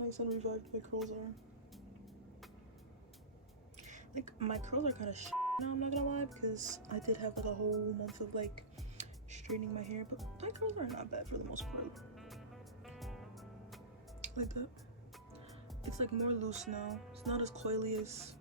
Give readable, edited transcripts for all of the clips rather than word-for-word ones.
nice and revived my curls are. Like, my curls are kind of shit now, I'm not gonna lie, because I did have like a whole month of like straightening my hair, but my curls are not bad for the most part. Like that. It's like more loose now. It's not as coily as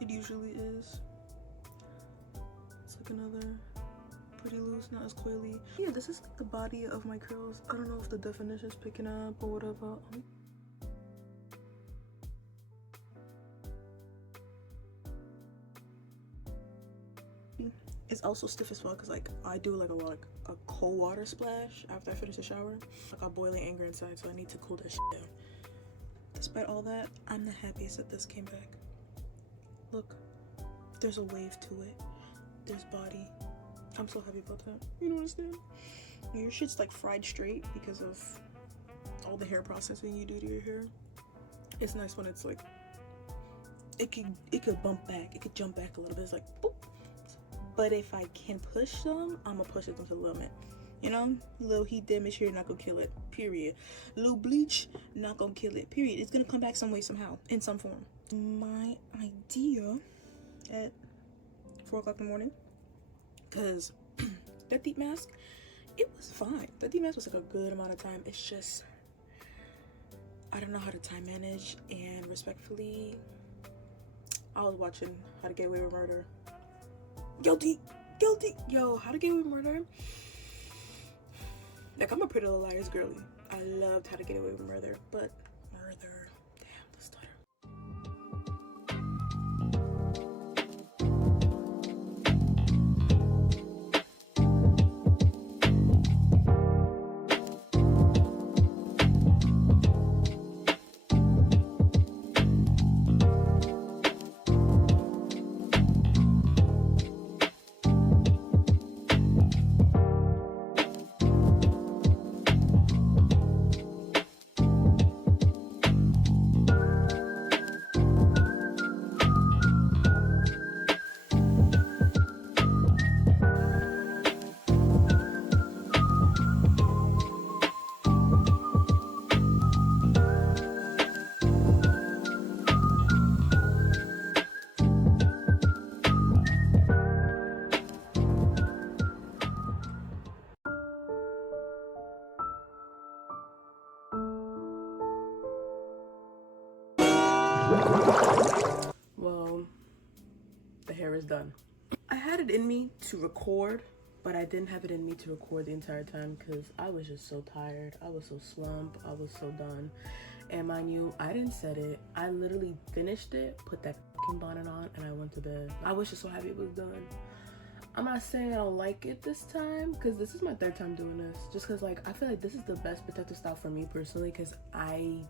it usually is. It's like another pretty loose, not as coily. Yeah, this is like the body of my curls. I don't know if the definition is picking up or whatever. It's also stiff as fuck because like I do like a cold water splash after I finish the shower. I got boiling anger inside, so I need to cool that shit down. Despite all that, I'm the happiest that this came back. Look, there's a wave to it. There's body. I'm so happy about that. You don't understand? Your shit's like fried straight because of all the hair processing you do to your hair. It's nice when it's like it could bump back. It could jump back a little bit. It's like boop. But if I can push them, I'm gonna push it to the limit. You know, little heat damage here, not gonna kill it, period. Little bleach, not gonna kill it, period. It's gonna come back some way, somehow, in some form. My idea at 4 o'clock in the morning, because that deep mask, it was fine. That deep mask was like a good amount of time. It's just, I don't know how to time manage, and respectfully, I was watching How to Get Away with Murder. Guilty. Yo, How to Get Away with Murder. Like, I'm a Pretty Little Liars girly. I loved How to Get Away with Murder, but murder. Damn, the stutter. Well, the hair is done. I had it in me to record, but I didn't have it in me to record the entire time because I was just so tired. I was so slumped. I was so done. And mind you, I didn't set it. I literally finished it, put that fucking bonnet on, and I went to bed. I was just so happy it was done. I'm not saying I don't like it this time, because this is my 3rd time doing this. Just because, like, I feel like this is the best protective style for me personally, because I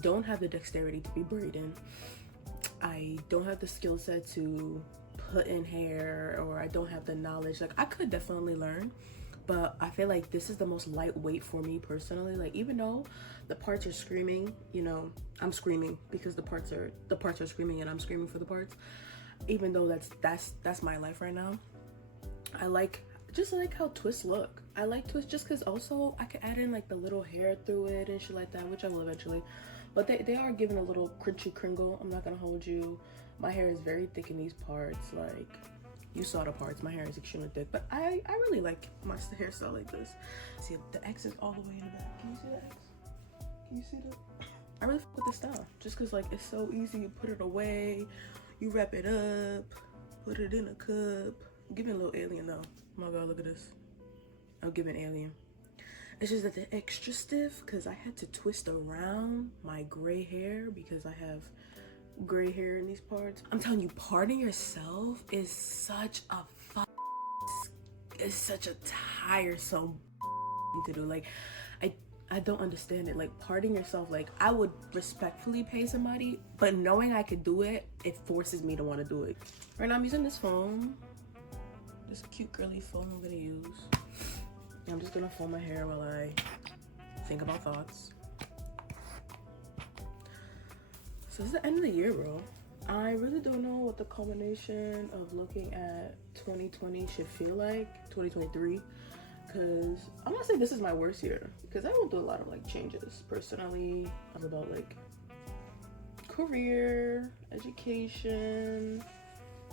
don't have the dexterity to be braiding. I don't have the skill set to put in hair, or I don't have the knowledge. Like, I could definitely learn, but I feel like this is the most lightweight for me personally. Like, even though the parts are screaming, you know, I'm screaming because the parts are screaming and I'm screaming for the parts. Even though that's my life right now. I like how twists look. I like twists just because also I could add in like the little hair through it and shit like that, which I will eventually. But they are giving a little crunchy kringle. I'm not gonna hold you. My hair is very thick in these parts. Like, you saw the parts. My hair is extremely thick. But I really like my hairstyle like this. See, the X is all the way in the back. Can you see the X? Can you see that? I really fuck with this style. Just because, like, it's so easy. You put it away. You wrap it up. Put it in a cup. I'm giving a little alien, though. Oh my god, look at this. I'm giving alien. It's just that the extra stiff because I had to twist around my gray hair because I have gray hair in these parts. I'm telling you, parting yourself is such a it's such a tiresome to do. Like, I don't understand it. Like, parting yourself, like, I would respectfully pay somebody, but knowing I could do it, it forces me to want to do it. Right now I'm using this foam, this cute girly foam I'm gonna use. I'm just gonna foam my hair while I think about thoughts. So this is the end of the year, bro. I really don't know what the combination of looking at 2020 should feel like, 2023, because I'm not saying this is my worst year, because I went through a lot of like changes personally. I was about like career, education,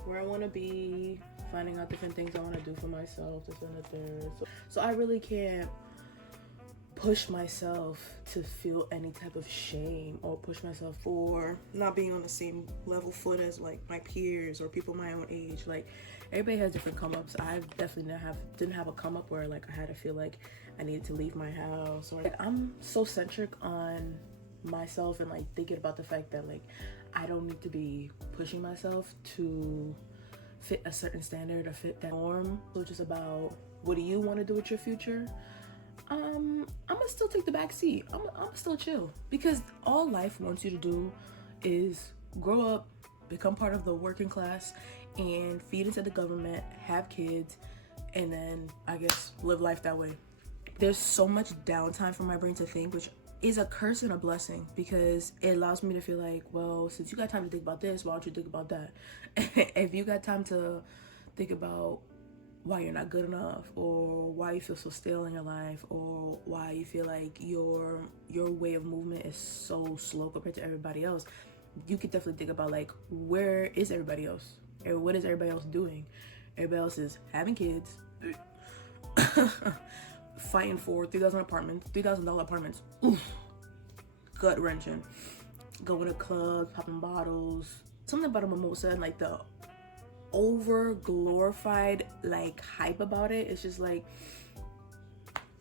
where I want to be, finding out different things I want to do for myself, this and the third. So I really can't push myself to feel any type of shame or push myself for not being on the same level foot as like my peers or people my own age. Like, everybody has different come ups. I definitely didn't have a come up where like I had to feel like I needed to leave my house, or like I'm so centric on myself and like thinking about the fact that like I don't need to be pushing myself to fit a certain standard or fit that norm. So it's just about, what do you want to do with your future? I'm gonna still take the back seat. I'm still chill, because all life wants you to do is grow up, become part of the working class, and feed into the government, have kids, and then I guess live life that way. There's so much downtime for my brain to think, which is a curse and a blessing, because it allows me to feel like, well, since you got time to think about this, why don't you think about that? If you got time to think about why you're not good enough, or why you feel so stale in your life, or why you feel like your way of movement is so slow compared to everybody else, you could definitely think about like, where is everybody else, or what is everybody else doing? Everybody else is having kids, fighting for $3,000 apartments. Oof, gut wrenching. Going to clubs, popping bottles. Something about a mimosa and like the over glorified like hype about it. It's just like,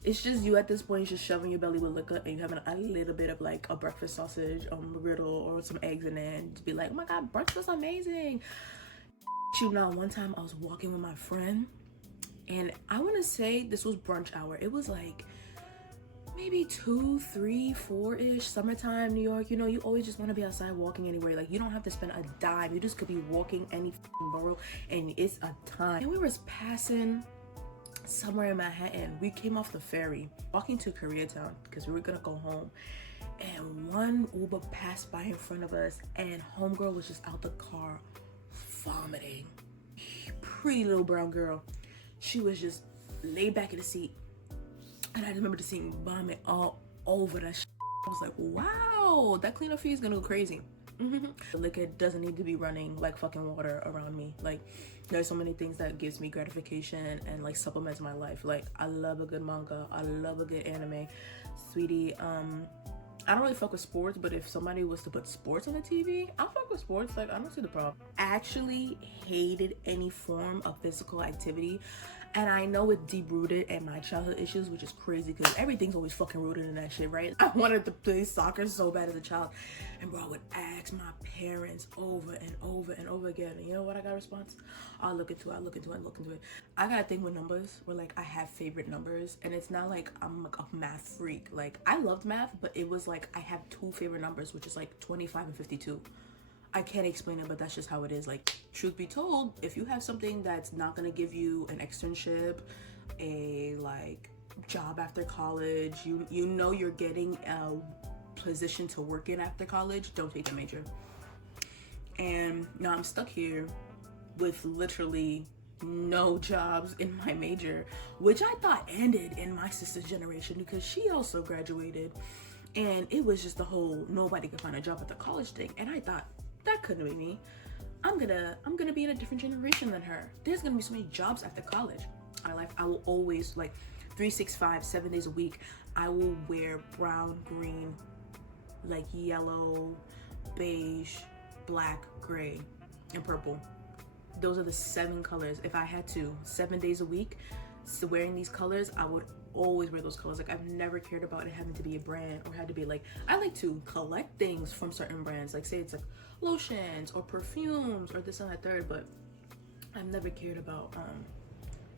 it's just you at this point just shoving your belly with liquor, and you having a little bit of like a breakfast sausage griddle or some eggs in it, and just be like, oh my god, breakfast amazing. You know, one time I was walking with my friend, and I want to say this was brunch hour. It was like maybe 2, 3, 4-ish, summertime, New York. You know, you always just want to be outside walking anywhere. Like, you don't have to spend a dime. You just could be walking any borough, and it's a time. And we were passing somewhere in Manhattan. We came off the ferry, walking to Koreatown, because we were gonna go home. And one Uber passed by in front of us, and homegirl was just out the car vomiting. Pretty little brown girl. She was just laid back in the seat. And I remember just seeing vomit all over that shit. I was like, wow, that cleanup fee is gonna go crazy. The liquor doesn't need to be running like fucking water around me. Like, there's so many things that gives me gratification and like supplements my life. Like, I love a good manga, I love a good anime. Sweetie, I don't really fuck with sports, but if somebody was to put sports on the TV, I'll fuck with sports. Like, I don't see the problem. Actually hated any form of physical activity. And I know it's deep rooted in my childhood issues, which is crazy because everything's always fucking rooted in that shit, right? I wanted to play soccer so bad as a child. And bro, I would ask my parents over and over and over again. And you know what I got a response? I'll look into it. I got a thing with numbers where like I have favorite numbers. And it's not like I'm like a math freak. Like, I loved math, but it was like I have 2 favorite numbers, which is like 25 and 52. I can't explain it, but that's just how it is. Like, truth be told, if you have something that's not gonna give you an externship, a like job after college, you know you're getting a position to work in after college, don't take the major. And now I'm stuck here with literally no jobs in my major, which I thought ended in my sister's generation because she also graduated, and it was just the whole nobody could find a job at the college thing. And I thought, that couldn't be me. I'm gonna be in a different generation than her. There's gonna be so many jobs after college. My life, I will always, like, 365, 7 days a week, I will wear brown, green, like yellow, beige, black, gray, and purple. Those are the 7 colors. If I had to, 7 days a week, so wearing these colors, I would always wear those colors. Like, I've never cared about it having to be a brand or had to be like, I like to collect things from certain brands, like say it's like lotions or perfumes or this and that third, but I've never cared about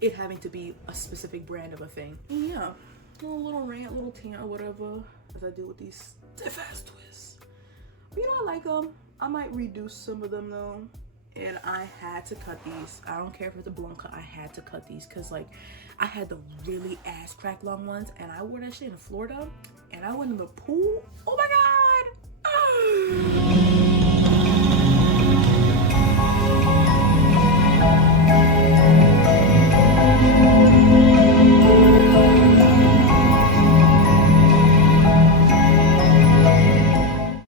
it having to be a specific brand of a thing. Yeah, a little rant, little tant or whatever, as I do with these stiff ass twists. But, you know, I like them. I might reduce some of them though. And I had to cut these. I don't care if it's a blunt cut, I had to cut these because like I had the really ass crack long ones, and I wore that shit in Florida, and I went in the pool. Oh my god,